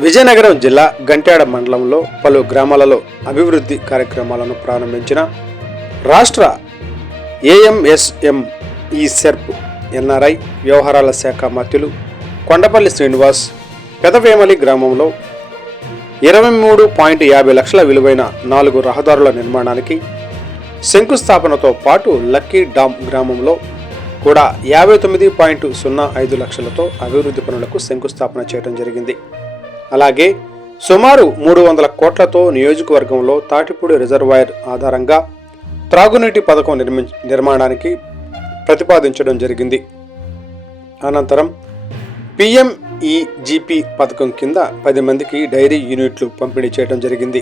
విజయనగరం జిల్లా గంట్యాడ మండలంలో పలు గ్రామాలలో అభివృద్ధి కార్యక్రమాలను ప్రారంభించిన రాష్ట్ర ఏఎంఎస్ఎంఈ సెర్ప్ ఎన్ఆర్ఐ వ్యవహారాల శాఖ మంత్రులు కొండపల్లి శ్రీనివాస్ పెదవేమలి గ్రామంలో 23.50 లక్షల విలువైన 4 రహదారుల నిర్మాణానికి శంకుస్థాపనతో పాటు లక్కీ డామ్ గ్రామంలో కూడా 59.05 లక్షలతో అభివృద్ధి పనులకు శంకుస్థాపన చేయడం జరిగింది. అలాగే సుమారు 300 కోట్లతో నియోజకవర్గంలో తాటిపూడి రిజర్వాయర్ ఆధారంగా త్రాగునీటి పథకం నిర్మాణానికి ప్రతిపాదించడం జరిగింది. అనంతరం PMEGP పథకం కింద 10 మందికి డైరీ యూనిట్లు పంపిణీ చేయడం జరిగింది.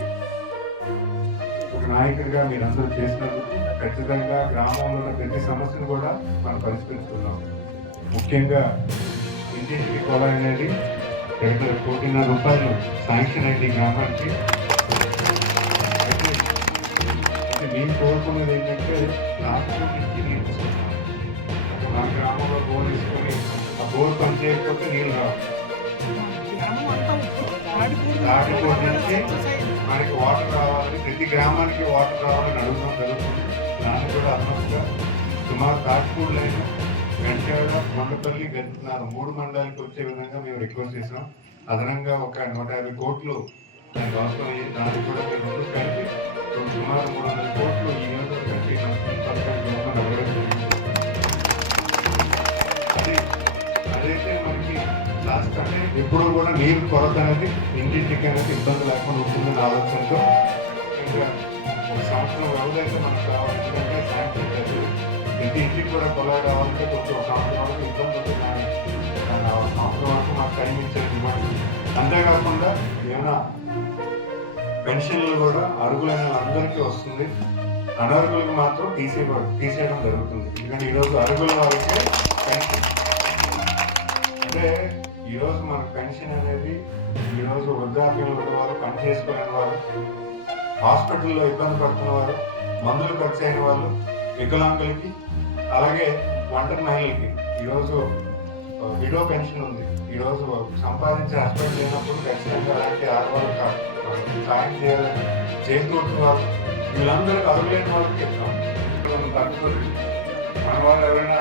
నాయకుడిగా మీరందరూ చేసినందుకు ఖచ్చితంగా గ్రామంలో ఉన్న ప్రతి సమస్యను కూడా మనం పరిష్కరిస్తున్నాం. ముఖ్యంగా ఇంటింటికి కొలాయి అనేది 1.5 రూపాయలు శాంక్షన్ అయింది గ్రామానికి. అయితే మేము కోరుకున్నది ఏంటంటే రాష్ట్రానికి నీళ్ళు తీసుకుంటాం. మా గ్రామంలో బోర్ తీసుకొని ఆ బోర్ పని చేయకపోతే నీళ్ళు రావు. దాటిపోటీ నుంచి మనకి వాటర్ రావాలని, ప్రతి గ్రామానికి వాటర్ రావాలని అడుగుతాం జరుగుతుంది. దాన్ని కూడా అదనంగా సుమారు తాటిపూడి లైన్ గంట్యాడ, కొండపల్లి, గంటున్నారు 3 మండలాలకు వచ్చే విధంగా మేము రిక్వెస్ట్ చేసాం. అదనంగా ఒక 150 కోట్లు దానికి అవసరం అయ్యి దానికి కూడా మేము ముందు కలిపి సుమారు 300 కోట్లు ఈ నియోజకవర్గానికి అదైతే మనకి లాస్ట్ అంటే ఎప్పుడు కూడా నీరు కొరత అనేది ఇంటింటికి అనేది ఇబ్బంది లేకుండా ఉంటుందని ఆలోచనతో ఇంకా 1 సంవత్సరం వ్యవధైతే మనకు కావాలి. ఎందుకంటే శాంక్షన్ లేదు, ప్రతి ఇంటికి కూడా కొలాయి రావాలంటే కొంచెం 1 సంవత్సరం వరకు ఇబ్బంది ఉంటుంది. సంవత్సరం వరకు మాకు టైం ఇచ్చేది ఇవ్వండి. అంతేకాకుండా ఏమైనా పెన్షన్లు కూడా అర్హులైన అందరికీ వస్తుంది, అనర్హులకు మాత్రం తీసేయడం జరుగుతుంది. ఎందుకంటే ఈరోజు అర్హుల వారికి పెన్షన్ అంటే ఈరోజు మనకు పెన్షన్ అనేది ఈరోజు వృద్ధాప్యంలో ఉన్నవారు, పని చేసుకునే వారు, హాస్పిటల్లో ఇబ్బంది పడుతున్న వారు, మందులు ఖర్చు అయిన వాళ్ళు, వికలాంగులకి, అలాగే ఒంటరి మహిళలకి ఈరోజు విడో పెన్షన్ ఉంది. ఈరోజు సంపాదించే హస్బెండ్ లేనప్పుడు ఖచ్చితంగా అలాంటి ఆడవాళ్ళు సాయం చేయాలని చేకూర్చిన వాళ్ళు, వీళ్ళందరికీ అర్హులైన వాళ్ళకి చెప్తాం. తక్కువ మన వాళ్ళు ఎవరైనా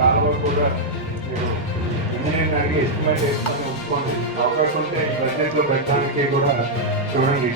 కాలువలు కూడా మీరు ఇంజనీరింగ్ అడిగి ఎస్టిమేట్ వేసుకొని ఉంచుకోండి. అవకాశం ఉంటే ఈ బడ్జెట్లో పెట్టడానికి కూడా చూడండి.